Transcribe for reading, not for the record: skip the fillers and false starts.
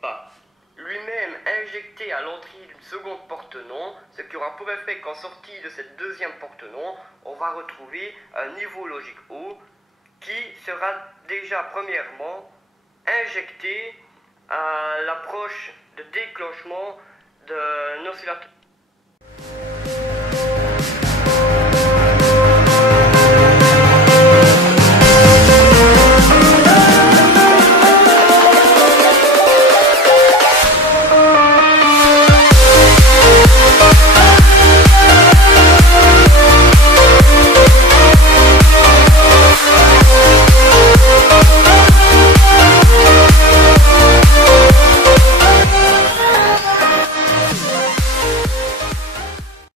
bas, lui-même injecté à l'entrée d'une seconde porte non, ce qui aura pour effet qu'en sortie de cette deuxième porte non, on va retrouver un niveau logique haut qui sera déjà premièrement injecté à l'approche de déclenchement d'un oscillateur.